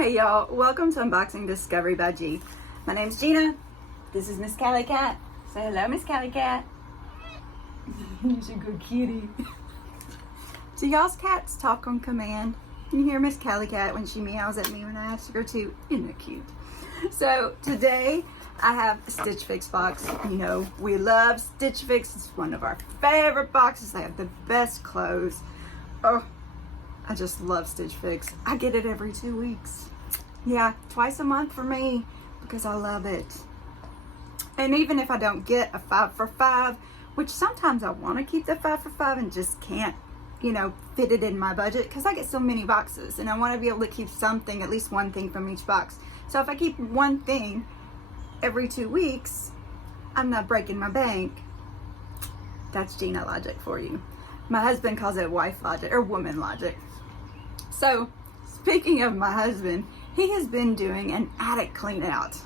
Hey y'all, welcome to Unboxing Discovery by G. My name's Gina. This is Miss Callie Cat. Say hello, Miss Callie Cat. She's a good kitty. Do y'all's cats talk on command? You hear Miss Callie Cat when she meows at me when I ask her to. Isn't it cute? So today I have a Stitch Fix box. You know, we love Stitch Fix. It's one of our favorite boxes. They have the best clothes. Oh, I just love Stitch Fix. I get it every 2 weeks. Yeah, twice a month for me because I love it. And even if I don't get a 5 for 5, which sometimes I want to keep the 5 for 5 and just can't, you know, fit it in my budget because I get so many boxes and I want to be able to keep something, at least one thing from each box. So if I keep one thing every 2 weeks, I'm not breaking my bank. That's Gina logic for you. My husband calls it wife logic or woman logic. So, speaking of my husband, he has been doing an attic clean out.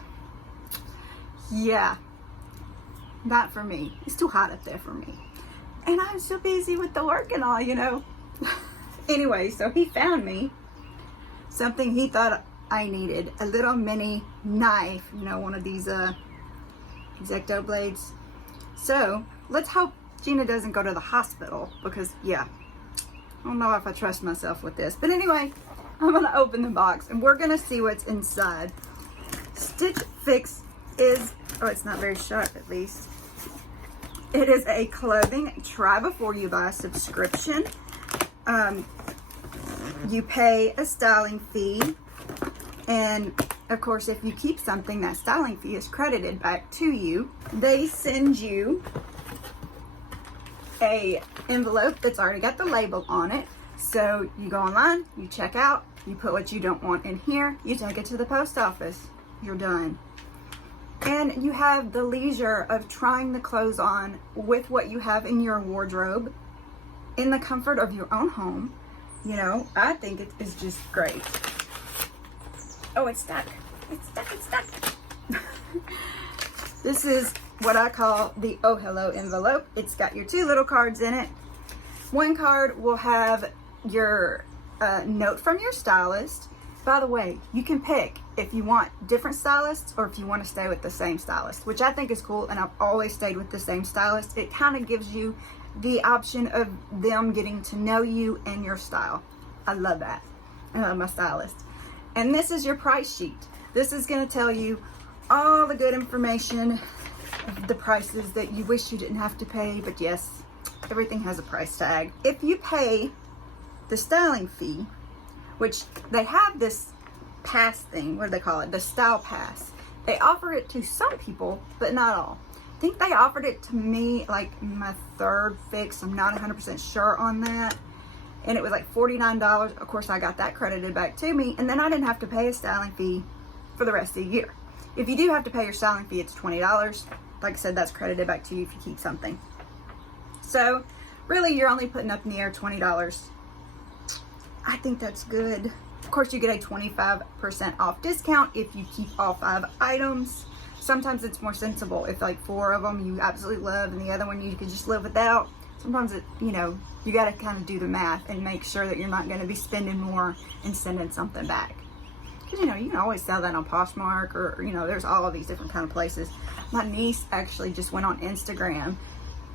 Yeah, not for me. It's too hot up there for me. And I'm so busy with the work and all, you know. Anyway, so he found me something he thought I needed. A little mini knife, you know, one of these X-Acto blades. So, let's hope Gina doesn't go to the hospital because, yeah, I don't know if I trust myself with this. But anyway, I'm going to open the box and we're going to see what's inside. Stitch Fix is, oh, it's not very sharp at least. It is a clothing try before you buy subscription. You pay a styling fee. And of course, if you keep something, that styling fee is credited back to you. They send you a envelope that's already got the label on it. So you go online, you check out, you put what you don't want in here, you take it to the post office, you're done. And you have the leisure of trying the clothes on with what you have in your wardrobe in the comfort of your own home. You know, I think it is just great. Oh, it's stuck. It's stuck, it's stuck. This is what I call the Oh Hello envelope. It's got your 2 little cards in it. One card will have your note from your stylist. By the way, you can pick if you want different stylists or if you want to stay with the same stylist, which I think is cool, and I've always stayed with the same stylist. It kind of gives you the option of them getting to know you and your style. I love that. I love my stylist. And this is your price sheet. This is going to tell you all the good information, the prices that you wish you didn't have to pay, but yes, everything has a price tag. If you pay the styling fee, which they have this pass thing, what do they call it? The style pass. They offer it to some people, but not all. I think they offered it to me like my 3rd fix. I'm not 100% sure on that. And it was like $49. Of course, I got that credited back to me, and then I didn't have to pay a styling fee for the rest of the year. If you do have to pay your styling fee, it's $20. Like I said, that's credited back to you if you keep something. So really, you're only putting up in the air $20. I think that's good. Of course, you get a 25% off discount if you keep all 5 items. Sometimes it's more sensible if like 4 of them you absolutely love and the other one you could just live without. Sometimes it, you know, you got to kind of do the math and make sure that you're not going to be spending more and sending something back. Because, you know, you can always sell that on Poshmark or, you know, there's all of these different kind of places. My niece actually just went on Instagram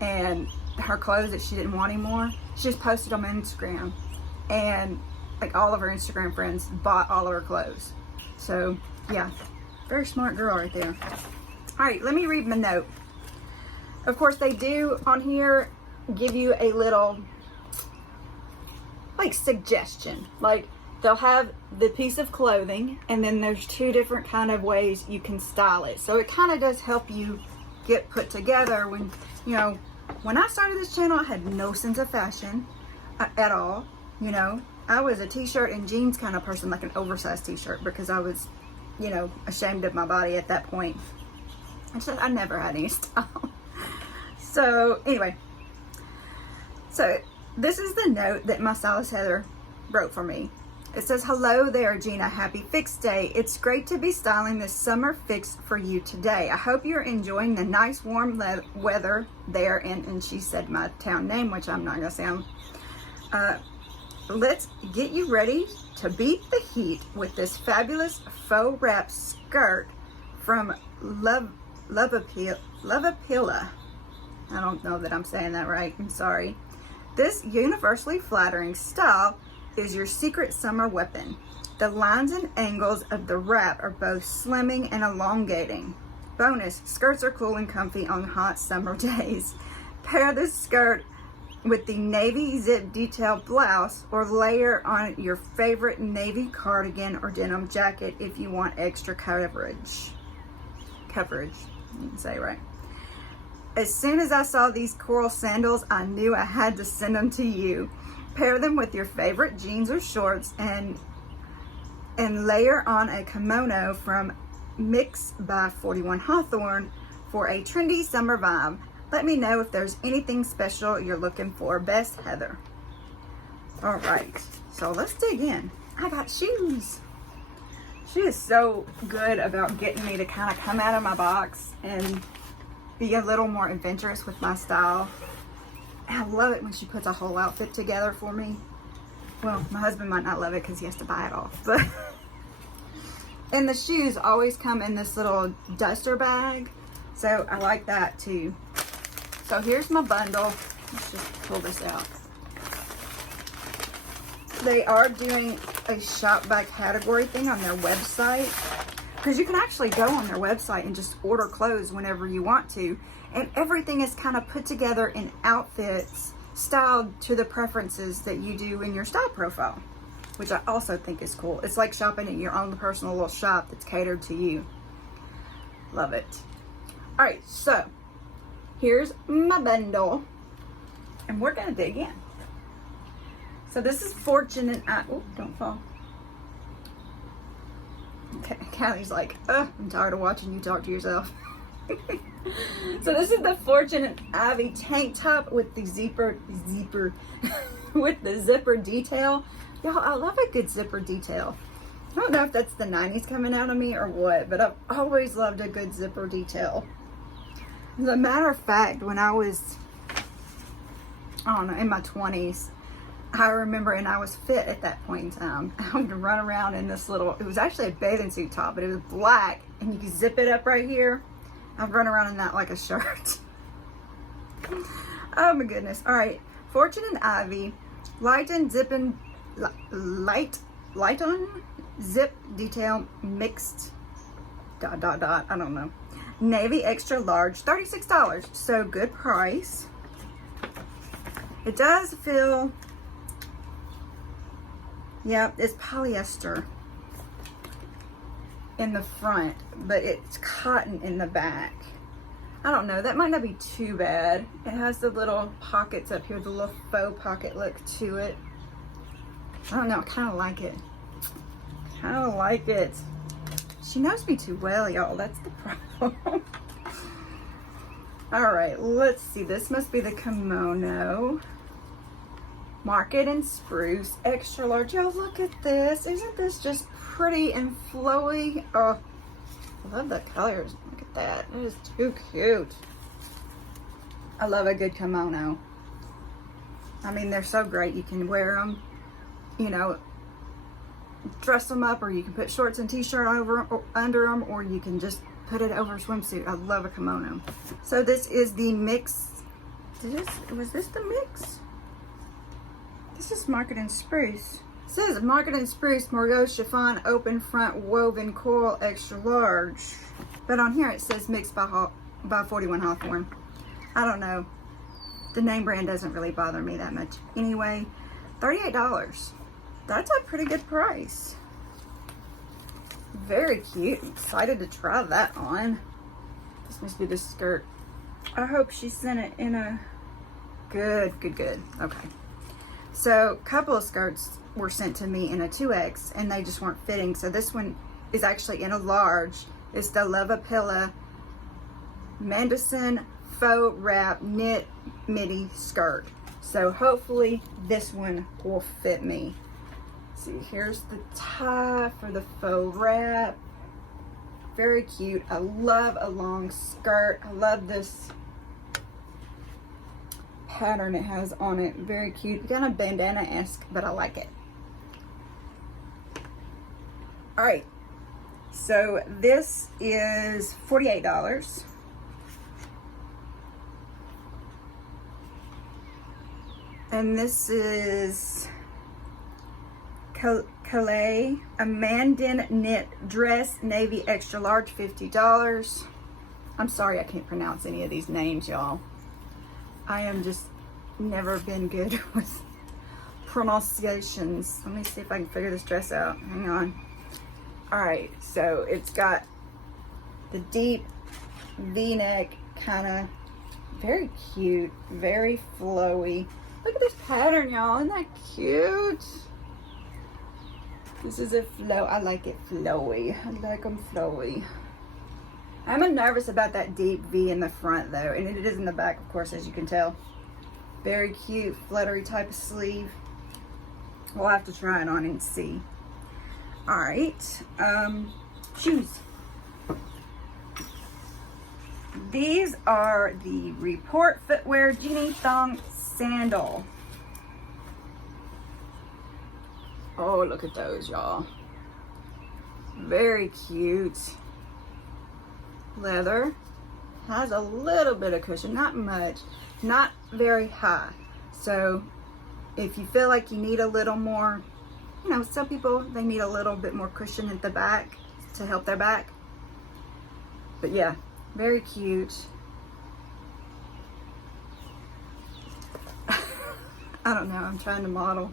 and her clothes that she didn't want anymore, she just posted them on Instagram. And like all of her Instagram friends bought all of her clothes. So yeah, very smart girl right there. All right, let me read my note. Of course, they do on here give you a little like suggestion. Like they'll have the piece of clothing and then there's 2 different kind of ways you can style it. So it kind of does help you get put together when, you know, when I started this channel, I had no sense of fashion at all. You know, I was a t-shirt and jeans kind of person, like an oversized t-shirt, because I was, you know, ashamed of my body at that point. I never had any style. So anyway, so this is the note that my stylist Heather wrote for me. It says, "Hello there, Gina. Happy Fix Day. It's great to be styling this summer fix for you today. I hope you're enjoying the nice warm weather there." And she said my town name, which I'm not going to say. let's get you ready to beat the heat with this fabulous faux wrap skirt from LOVEAPPELLA. I don't know that I'm saying that right, I'm sorry. This universally flattering style is your secret summer weapon. The lines and angles of the wrap are both slimming and elongating. Bonus, skirts are cool and comfy on hot summer days. Pair this skirt with the navy zip detail blouse or layer on your favorite navy cardigan or denim jacket if you want extra coverage. You can say it right. As soon as I saw these coral sandals, I knew I had to send them to you. Pair them with your favorite jeans or shorts and layer on a kimono from Mix by 41 Hawthorn for a trendy summer vibe. Let me know if there's anything special you're looking for. Best, Heather. All right, so let's dig in. I got shoes. She is so good about getting me to kind of come out of my box and be a little more adventurous with my style. I love it when she puts a whole outfit together for me. Well, my husband might not love it because he has to buy it all, but and the shoes always come in this little duster bag, so I like that too. So here's my bundle. Let's just pull this out. They are doing a shop by category thing on their website, because you can actually go on their website and just order clothes whenever you want to, and everything is kind of put together in outfits styled to the preferences that you do in your style profile, which I also think is cool. It's like shopping at your own personal little shop that's catered to you. Love it. All right, so here's my bundle, and we're gonna dig in. So this is Fortune and I, oh, don't fall. Okay, Callie's like, I'm tired of watching you talk to yourself. So this is the Fortune & Ivy tank top with the zipper with the zipper detail. Y'all, I love a good zipper detail. I don't know if that's the 90s coming out of me or what, but I've always loved a good zipper detail. As a matter of fact, when I was, I don't know, in my 20s, I remember, and I was fit at that point in time, I would run around in this little, it was actually a bathing suit top, but it was black, and you could zip it up right here. I'd run around in that like a shirt. Oh my goodness. All right, Fortune & Ivy, Lighton zip detail mixed ... I don't know. Navy extra large, $36, so good price. It does feel, yeah, it's polyester in the front, but it's cotton in the back. I don't know, that might not be too bad. It has the little pockets up here, the little faux pocket look to it. I don't know, I kind of like it. She knows me too well, y'all, that's the problem. All right, let's see, this must be the kimono. Market and spruce, extra large. Y'all, look at this. Isn't this just pretty and flowy? Oh, I love the colors. Look at that. It is too cute. I love a good kimono. I mean, they're so great. You can wear them, you know, dress them up, or you can put shorts and t-shirt over or under them, or you can just put it over a swimsuit. I love a kimono. So this is the mix. Was this the mix? This is Market and Spruce. It says Market and Spruce Margoux chiffon open front woven coral extra large, but on here it says mixed by 41 Hawthorn. I don't know. The name brand doesn't really bother me that much. Anyway, $38. That's a pretty good price. Very cute. I'm excited to try that on. This must be the skirt. I hope she sent it in a good. Okay. So a couple of skirts were sent to me in a 2X and they just weren't fitting. So this one is actually in a large. It's the LOVEAPPELLA Madyson faux wrap knit midi skirt. So hopefully this one will fit me. See, here's the tie for the faux wrap. Very cute. I love a long skirt. I love this pattern it has on it. Very cute. Kind of bandana-esque, but I like it. All right. So this is $48. And this is KAILEIGH Amandine knit dress, navy extra large, $50. I'm sorry I can't pronounce any of these names, y'all. I am just never been good with pronunciations. Let me see if I can figure this dress out. Hang on. All right, so it's got the deep V-neck, kind of very cute, very flowy. Look at this pattern, y'all. Isn't that cute? This is a flow. I like it flowy. I like them flowy. I'm nervous about that deep V in the front though, and it is in the back, of course, as you can tell. Very cute, fluttery type of sleeve. We'll have to try it on and see. All right, shoes. These are the Report Footwear Genie Thong Sandal. Oh, look at those, y'all. Very cute. Leather. Has a little bit of cushion, not much, not very high. So if you feel like you need a little more, you know, some people, they need a little bit more cushion at the back to help their back. But yeah, very cute. I don't know, I'm trying to model.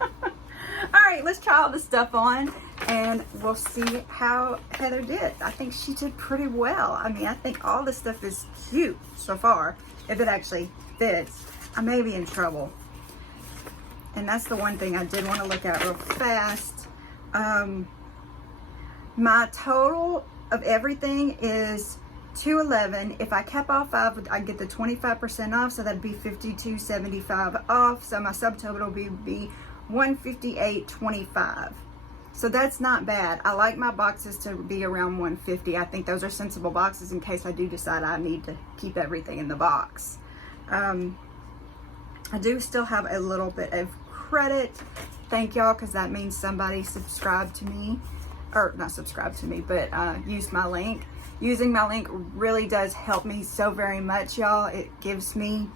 All right, let's try all this stuff on and we'll see how Heather did. I think she did pretty well. I mean, I think all this stuff is cute so far. If it actually fits, I may be in trouble. And that's the one thing I did want to look at real fast. My total of everything is $211. If I kept all 5, I'd get the 25% off, so that'd be $52.75 off. So my subtotal would be $158.25. So that's not bad. I like my boxes to be around $150. I think those are sensible boxes in case I do decide I need to keep everything in the box. I do still have a little bit of credit. Thank y'all, because that means somebody subscribed to me, or not subscribed to me, but used my link. Using my link really does help me so very much, y'all. It gives me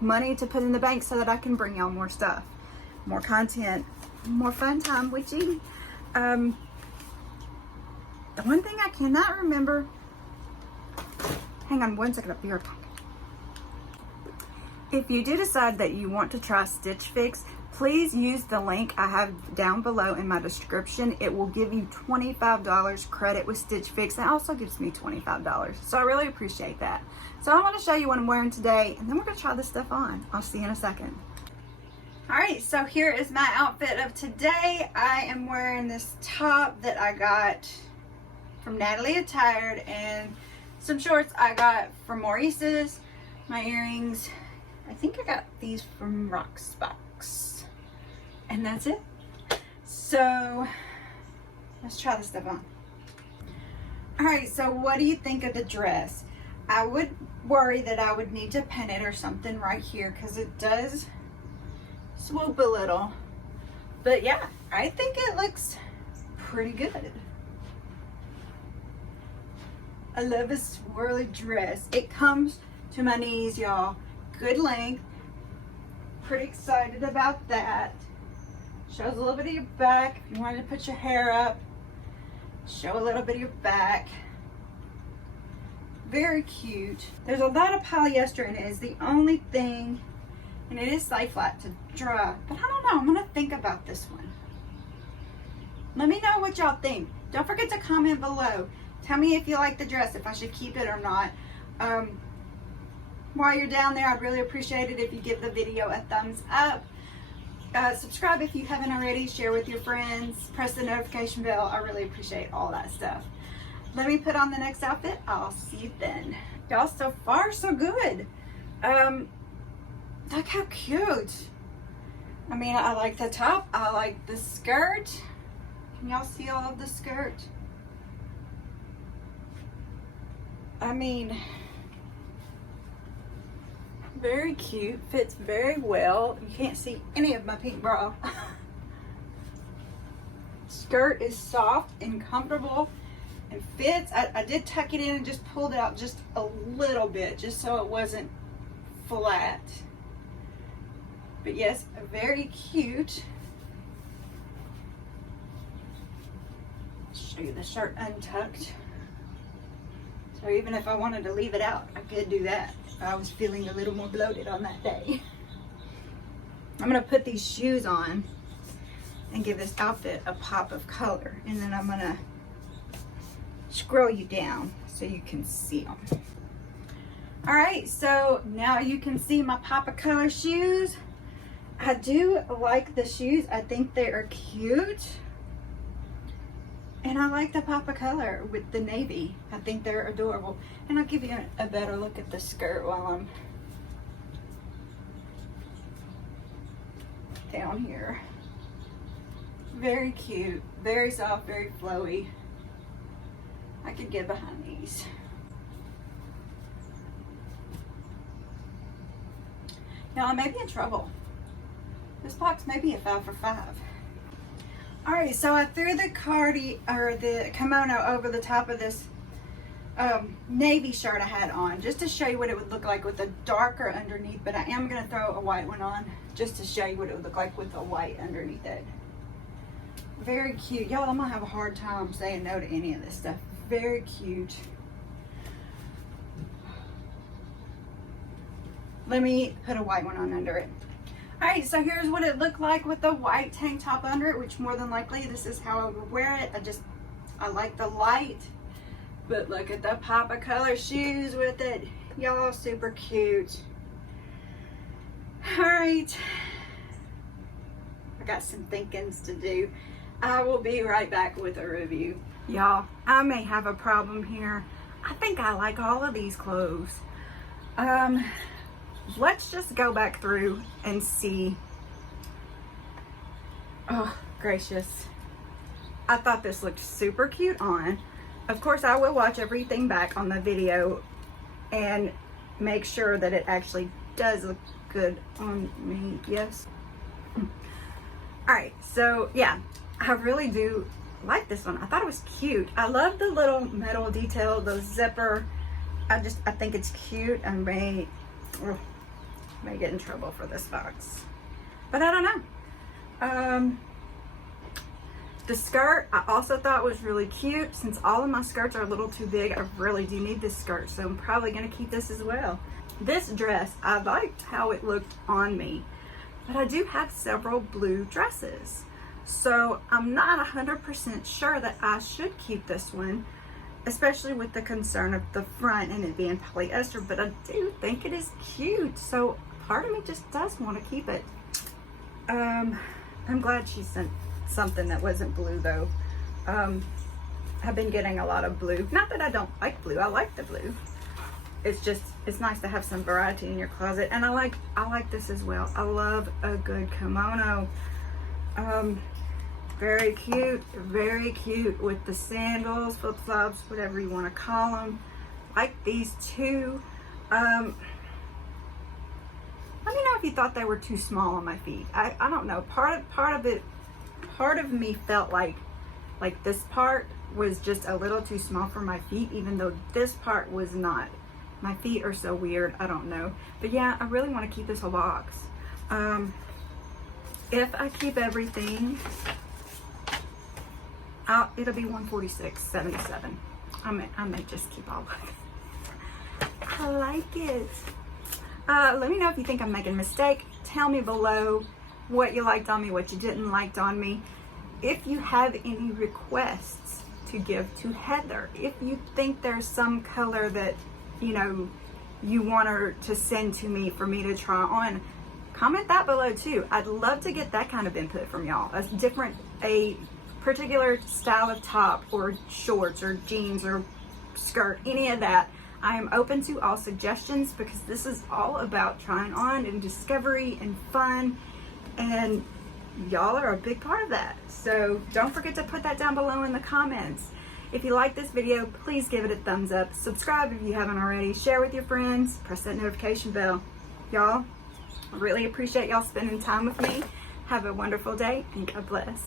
money to put in the bank so that I can bring y'all more stuff, more content, more fun time with Genie. The one thing I cannot remember, hang on one second, I'll be right back. If you do decide that you want to try Stitch Fix, please use the link I have down below in my description. It will give you $25 credit with Stitch Fix. It also gives me $25. So I really appreciate that. So I want to show you what I'm wearing today, and then we're going to try this stuff on. I'll see you in a second. All right, so here is my outfit of today. I am wearing this top that I got from Natalie Attired and some shorts I got from Maurices. My earrings, I think I got these from Box. And that's it. So let's try this stuff on. All right, so what do you think of the dress? I would worry that I would need to pin it or something right here because it does swoop a little. But yeah, I think it looks pretty good. I love a swirly dress. It comes to my knees, y'all. Good length. Pretty excited about that. Shows a little bit of your back. If you wanted to put your hair up, show a little bit of your back. Very cute. There's a lot of polyester in it, is the only thing, and it is lay flat to dry, but I don't know, I'm gonna think about this one. Let me know what y'all think. Don't forget to comment below. Tell me if you like the dress, if I should keep it or not. While you're down there, I'd really appreciate it if you give the video a thumbs up. Subscribe if you haven't already, share with your friends, press the notification bell. I really appreciate all that stuff. Let me put on the next outfit. I'll see you then. Y'all, so far so good. Look how cute. I mean, I like the top. I like the skirt. Can y'all see all of the skirt? I mean, Very cute, fits very well. You can't see any of my pink bra. Skirt is soft and comfortable and fits. I did tuck it in and just pulled it out just a little bit, just so it wasn't flat. But yes, very cute. Show you the shirt untucked. So even if I wanted to leave it out, I could do that if I was feeling a little more bloated on that day. I'm gonna put these shoes on and give this outfit a pop of color, and then I'm gonna scroll you down so you can see them. All right, so now you can see my pop of color shoes. I do like the shoes. I think they are cute. And I like the pop of color with the navy. I think they're adorable. And I'll give you a better look at the skirt while I'm down here. Very cute, very soft, very flowy. I could get behind these. Now I may be in trouble. This box may be a 5 for 5. All right, so I threw the the kimono over the top of this navy shirt I had on, just to show you what it would look like with a darker underneath, but I am gonna throw a white one on just to show you what it would look like with a white underneath it. Very cute. Y'all, I'm gonna have a hard time saying no to any of this stuff. Very cute. Let me put a white one on under it. All right, so here's what it looked like with the white tank top under it, which more than likely this is how I would wear it. I like the light, but look at the pop of color shoes with it. Y'all, super cute. All right, I got some thinkings to do. I will be right back with a review. Y'all, I may have a problem here. I think I like all of these clothes. Let's just go back through and see. Oh, gracious. I thought this looked super cute on. Of course, I will watch everything back on the video and make sure that it actually does look good on me. Yes. All right, so yeah, I really do like this one. I thought it was cute. I love the little metal detail, the zipper. I think it's cute. I may get in trouble for this box, but I don't know. The skirt I also thought was really cute. Since all of my skirts are a little too big, I really do need this skirt, so I'm probably gonna keep this as well. This dress, I liked how it looked on me, but I do have several blue dresses, so I'm not 100% sure that I should keep this one, especially with the concern of the front and it being polyester, but I do think it is cute, so part of me just does want to keep it. I'm glad she sent something that wasn't blue though. I've been getting a lot of blue. Not that I don't like blue, I like the blue. It's nice to have some variety in your closet, and I like this as well. I love a good kimono. Very cute with the sandals, flip-flops, whatever you want to call them. Like these two. Let me know if you thought they were too small on my feet. I don't know. Part of me felt like this part was just a little too small for my feet, even though this part was not. My feet are so weird. I don't know. But yeah, I really want to keep this whole box. If I keep everything, it'll be $146.77. I may just keep all of it. I like it. Let me know if you think I'm making a mistake. Tell me below what you liked on me, what you didn't like on me. If you have any requests to give to Heather, if you think there's some color that you want her to send to me for me to try on, comment that below too. I'd love to get that kind of input from y'all. A particular style of top or shorts or jeans or skirt, any of that. I am open to all suggestions because this is all about trying on and discovery and fun, and y'all are a big part of that. So don't forget to put that down below in the comments. If you like this video, please give it a thumbs up. Subscribe if you haven't already. Share with your friends. Press that notification bell. Y'all, really appreciate y'all spending time with me. Have a wonderful day and God bless.